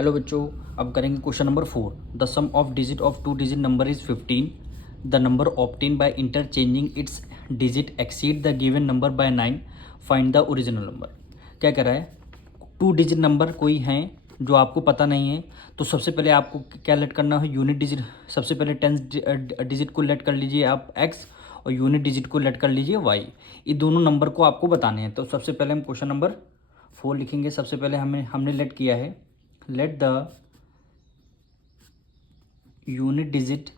Hello बच्चों, अब करेंगे question number 4। The sum of digit of two digit number is 15। The number obtain by interchanging its digit exceed the given number by 9। Find the original number. क्या कह रहा है? To digit number कोई हैं जो आपको पता नहीं है, तो सबसे पहले आपको क्या लेट करना है? Unit digit. सबसे पहले टेंस डिजिट को लेट कर लीजिए आप x, और यूनिट डिजिट को लेट कर लीजिए y। ये दोनों नंबर को आपको बताने हैं। तो सबसे पहले हम क्वेश्चन नंबर 4 लिखेंगे। सबसे पहले हमने लेट किया है, लेट द यूनिट डिजिट।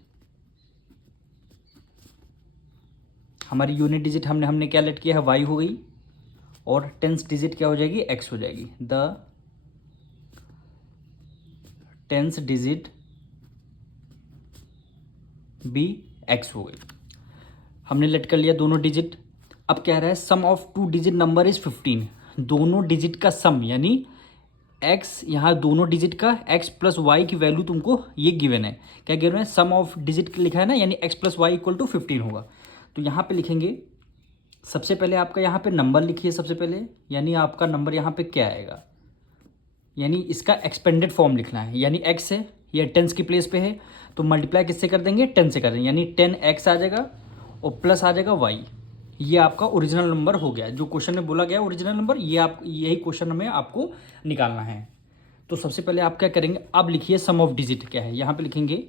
हमारी यूनिट डिजिट हमने क्या लेट किया है? y हो गई, और टेंस डिजिट क्या हो जाएगी? x हो जाएगी। द टेंस डिजिट भी x हो गई। हमने लेट कर लिया दोनों डिजिट। अब क्या रहा है? Sum of two digit number is 15। दोनों डिजिट का सम यानी x, यहाँ दोनों डिजिट का x प्लस वाई की वैल्यू तुमको ये गिवन है। क्या गिवन है? सम ऑफ डिजिट लिखा है ना, यानी x plus y equal to 15 होगा। तो यहाँ पे लिखेंगे, सबसे पहले आपका यहाँ पे नंबर लिखिए सबसे पहले, यानी आपका नंबर यहाँ पे क्या आएगा? यानी इसका एक्सपेंडेड फॉर्म लिखना है, यानी x है, ये टेंस की प्लेस पे है, तो मल्टीप्लाई किससे कर देंगे? 10 से कर देंगे, यानी 10x आ जाएगा और प्लस आ जाएगा y। ये आपका ओरिजिनल नंबर हो गया, जो क्वेश्चन में बोला गया ओरिजिनल नंबर, ये आप यही क्वेश्चन में आपको निकालना है। तो सबसे पहले आप क्या करेंगे? अब लिखिए सम ऑफ डिजिट क्या है। यहाँ पे लिखेंगे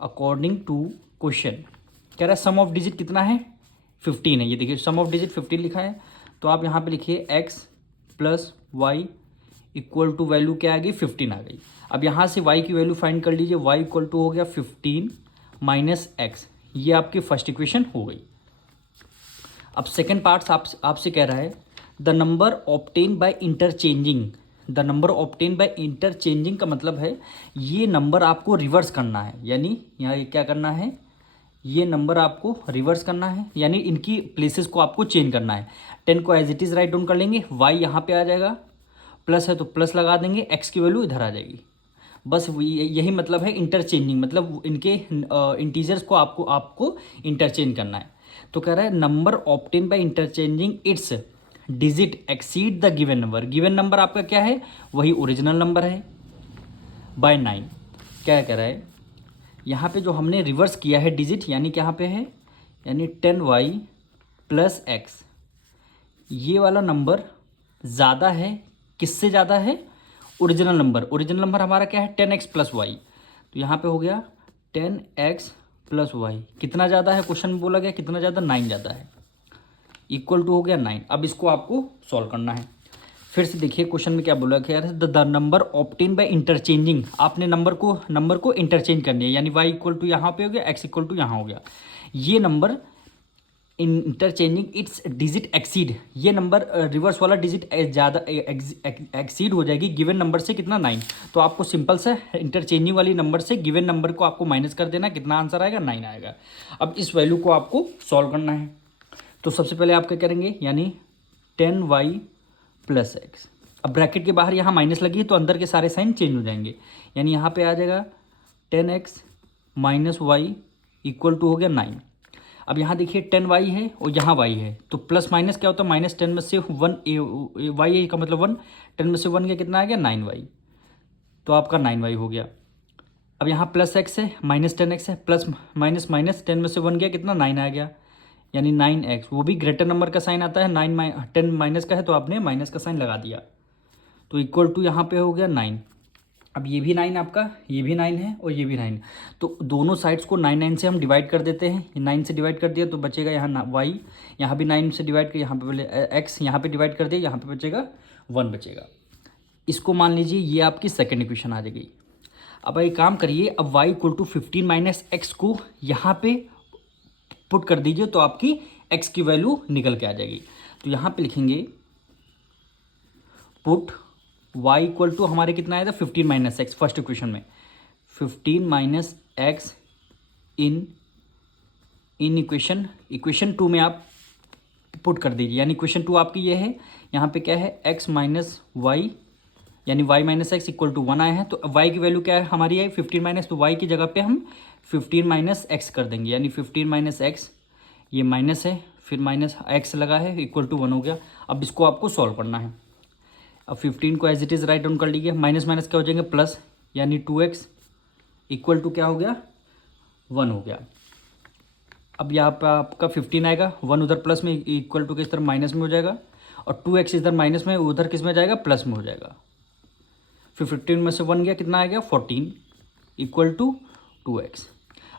अकॉर्डिंग टू क्वेश्चन। कह रहा है सम ऑफ डिजिट कितना है? 15 है। ये देखिए सम ऑफ डिजिट 15 लिखा है, तो आप यहाँ पे लिखिए x plus y equal to value क्या आ गई? 15 आ गई। अब यहाँ से y की वैल्यू फाइंड कर लीजिए। y इक्वल टू हो गया 15 माइनस एक्स। ये आपकी फर्स्ट इक्वेशन हो गई। अब सेकेंड पार्ट आपसे कह रहा है the number obtain by interchanging. The number obtain by interchanging का मतलब है ये नंबर आपको रिवर्स करना है, यानी यहाँ क्या करना है? ये नंबर आपको रिवर्स करना है, यानी इनकी प्लेसेस को आपको चेंज करना है। 10 को as it is write down कर लेंगे, y यहाँ पे आ जाएगा, प्लस है तो प्लस लगा देंगे, x की वैल्यू इधर आ जाएगी। बस यही मतलब है इंटरचेंजिंग, मतलब इनके इंटीजर्स को आपको इंटरचेंज करना है। तो कह रहा है number obtain by interchanging its digit exceed the given number. Given number आपका क्या है? वही ओरिजिनल नंबर है, बाय 9। क्या कह रहा है? यहाँ पे जो हमने रिवर्स किया है डिजिट, यानी क्या पे है? यानी 10y प्लस एक्स। ये वाला नंबर ज़्यादा है, किससे ज़्यादा है? Original number. ओरिजिनल नंबर हमारा क्या है? 10x plus Y. तो यहाँ पे हो गया 10x प्लस वाई। कितना ज़्यादा है? क्वेश्चन में बोला गया कितना ज़्यादा? 9 ज़्यादा है, इक्वल टू हो गया 9। अब इसको आपको सॉल्व करना है। फिर से देखिए क्वेश्चन में क्या बोला गया है, the number obtain by interchanging. आपने नंबर को इंटरचेंज करनी है, यानी y इक्वल टू यहाँ पे हो गया, x इक्वल टू यहाँ हो गया। ये number interchanging its digit exceed, ये नंबर रिवर्स वाला डिजिट ज़्यादा एक्सीड हो जाएगी गिवन नंबर से, कितना? 9। तो आपको सिंपल से इंटरचेंजिंग वाली नंबर से गिवन नंबर को आपको माइनस कर देना, कितना आंसर आएगा? 9 आएगा। अब इस वैल्यू को आपको सॉल्व करना है। तो सबसे पहले आप क्या करेंगे? यानी 10y प्लस एक्स। अब ब्रैकेट के बाहर यहाँ माइनस लगी है, तो अंदर के सारे साइन चेंज हो जाएंगे, यानी यहाँ पे आ जाएगा 10x minus Y equal to हो गया 9। अब यहाँ देखिए 10y है और यहाँ y है, तो प्लस माइनस क्या होता है? माइनस 10 में से 1 y का मतलब 1, 10 में से 1 गया, कितना आ गया? 9y। तो आपका 9y हो गया। अब यहाँ प्लस x है, माइनस 10x है, प्लस माइनस माइनस 10 में से 1 गया, कितना? 9 आ गया, यानी 9x। वो भी ग्रेटर नंबर का साइन आता है, 10 माइनस का है तो आपने माइनस का साइन लगा दिया, तो इक्वल टू यहाँ पे हो गया 9। अब ये भी 9 आपका, ये भी 9 है और ये भी 9। तो दोनों साइड्स को 9 से हम डिवाइड कर देते हैं। 9 से डिवाइड कर दिया तो बचेगा यहाँ y, यहाँ भी 9 से डिवाइड कर, यहाँ पे पहले x, यहाँ पे डिवाइड कर दिया, यहाँ पे बचेगा 1 बचेगा। इसको मान लीजिए ये आपकी सेकेंड इक्वेशन आ जाएगी। अब एक काम करिए, अब y equal to 15 minus x को यहाँ पे पुट कर दीजिए, तो आपकी x की वैल्यू निकल के आ जाएगी। तो यहाँ पे लिखेंगे पुट y इक्वल टू हमारे कितना आया था? 15 माइनस एक्स फर्स्ट इक्वेशन में, 15 माइनस एक्स इन इक्वेशन 2 में आप पुट कर दीजिए, यानी इक्वेशन 2 आपकी ये है। यहाँ पे क्या है? x माइनस वाई, यानी y minus x equal to 1 आया है। तो y की वैल्यू क्या है हमारी? है 15 माइनस, तो y की जगह पे हम 15 माइनस एक्स कर देंगे, यानी 15 माइनस एक्स, ये माइनस है, फिर माइनस एक्स लगा है, इक्वल टू 1 हो गया। अब इसको आपको सॉल्व करना है। अब 15 को as it is write down कर लीजिए, माइनस माइनस क्या हो जाएंगे प्लस, यानी 2x इक्वल टू क्या हो गया 1 हो गया। अब यहाँ पर आपका 15 आएगा, 1 उधर प्लस में इक्वल टू किस तरह माइनस में हो जाएगा, और 2x इधर माइनस में उधर किस में जाएगा प्लस में हो जाएगा। फिर 15 में से 1 गया, कितना आ गया 14 इक्वल टू 2x।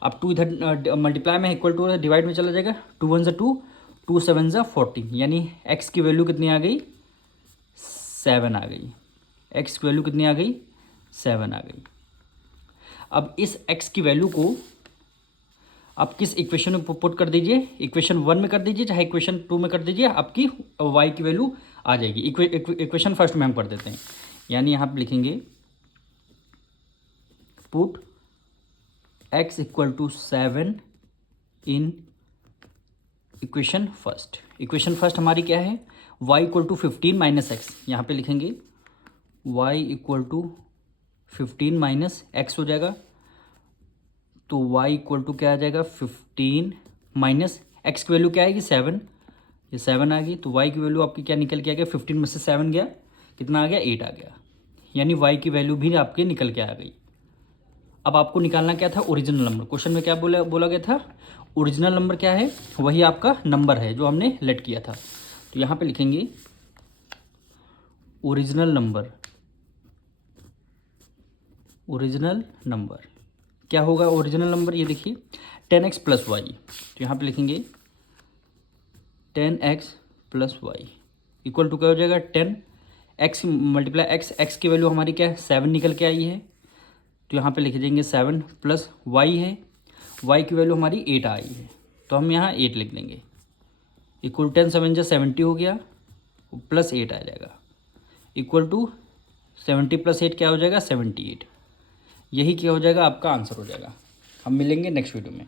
अब 2 इधर मल्टीप्लाई में इक्वल टू डिवाइड में चला जाएगा, 2 1 ज़ा 2, 2 7 ज़ा 14, यानी x की वैल्यू कितनी आ गई 7 आ गई। x की वैल्यू कितनी आ गई 7 आ गई। अब इस x की वैल्यू को आप किस इक्वेशन में पुट कर दीजिए, इक्वेशन 1 में कर दीजिए चाहे इक्वेशन 2 में कर दीजिए, आपकी y की वैल्यू आ जाएगी। इक्वेशन फर्स्ट में हम कर देते हैं, यानी यहाँ पर लिखेंगे put x equal to 7 in equation first. Equation first हमारी क्या है, y equal to 15 minus x, यहाँ पर लिखेंगे y equal to 15 minus x हो जाएगा, तो y इक्वल टू क्या आ जाएगा 15 माइनस x की वैल्यू क्या आएगी 7, ये 7 आ गई, तो y की वैल्यू आपकी क्या निकल के आ गया 15 में से 7 गया, कितना आ गया 8 आ गया, यानी y की वैल्यू भी आपके निकल के आ गई। अब आपको निकालना क्या था ओरिजिनल नंबर, क्वेश्चन में क्या बोला गया था ओरिजिनल नंबर क्या है, वही आपका नंबर है जो हमने लेट किया था। तो यहाँ पे लिखेंगे ओरिजिनल नंबर क्या होगा ओरिजिनल नंबर, ये देखिए 10x प्लस वाई, तो यहाँ पे लिखेंगे 10x plus y equal to क्या हो जाएगा 10x मल्टीप्लाई x की वैल्यू हमारी क्या है 7 निकल के आई है, तो यहाँ पे लिख देंगे 7 प्लस y है, y की वैल्यू हमारी 8 आई है, तो हम यहाँ 8 लिख देंगे इक्वल 10 7 जा 70 हो गया, प्लस 8 आ जाएगा इक्वल टू 70 प्लस 8 क्या हो जाएगा 78। यही क्या हो जाएगा आपका आंसर हो जाएगा। हम मिलेंगे नेक्स्ट वीडियो में।